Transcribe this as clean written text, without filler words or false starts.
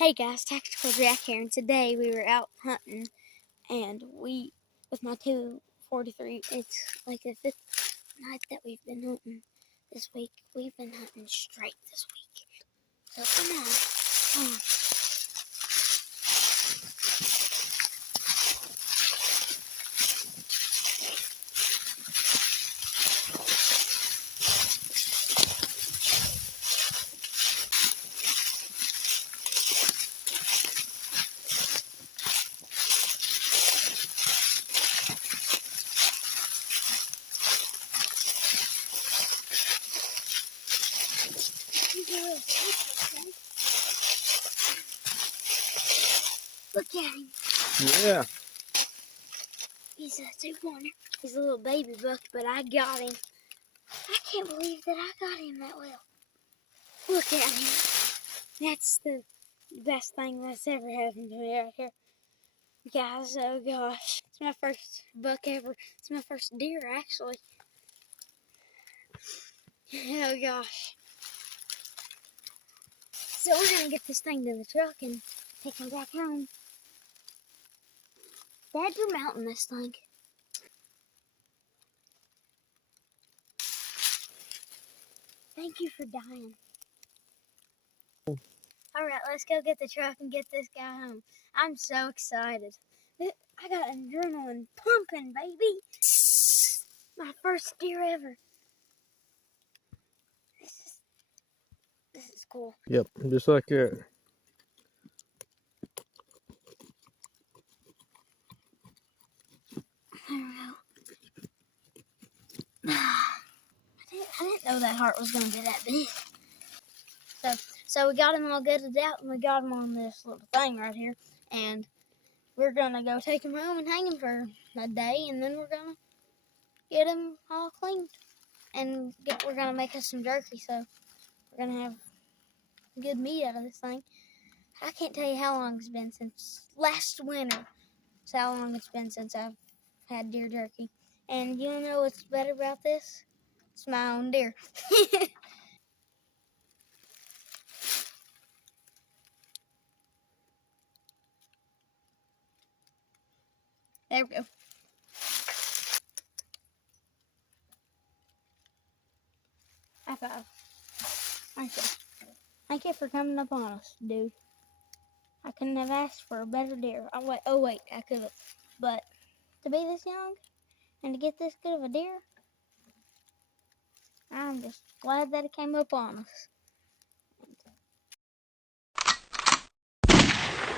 Hey guys, Tactical Jack here, and today we were out hunting, and with my 243, it's like the 5th night that we've been hunting this week. We've been hunting straight this week. So come on. Look at him. Yeah. He's a 2-pointer. He's a little baby buck, but I got him. I can't believe that I got him that well. Look at him. That's the best thing that's ever happened to me right here. Guys, oh gosh. It's my first buck ever. It's my first deer, actually. Oh gosh. So we're going to get this thing to the truck and take him back home. Dad, you're mounting this thing. Thank you for dying. Alright, let's go get the truck and get this guy home. I'm so excited. I got adrenaline pumping, baby. My first deer ever. This is cool. Yep, just like that. There we go. I didn't know that heart was going to be that big. So we got him all gutted out, and we got him on this little thing right here. And we're going to go take him home and hang him for a day, and then we're going to get him all cleaned. And we're going to make us some jerky, so we're going to have good meat out of this thing. I can't tell you how long it's been since last winter. That's how long it's been since I've had deer jerky. And you know what's better about this? It's my own deer. There we go. High five. Thank you. Thank you for coming up on us, dude. I couldn't have asked for a better deer. Oh wait, I could have. But to be this young and to get this good of a deer, I'm just glad that it came up on us.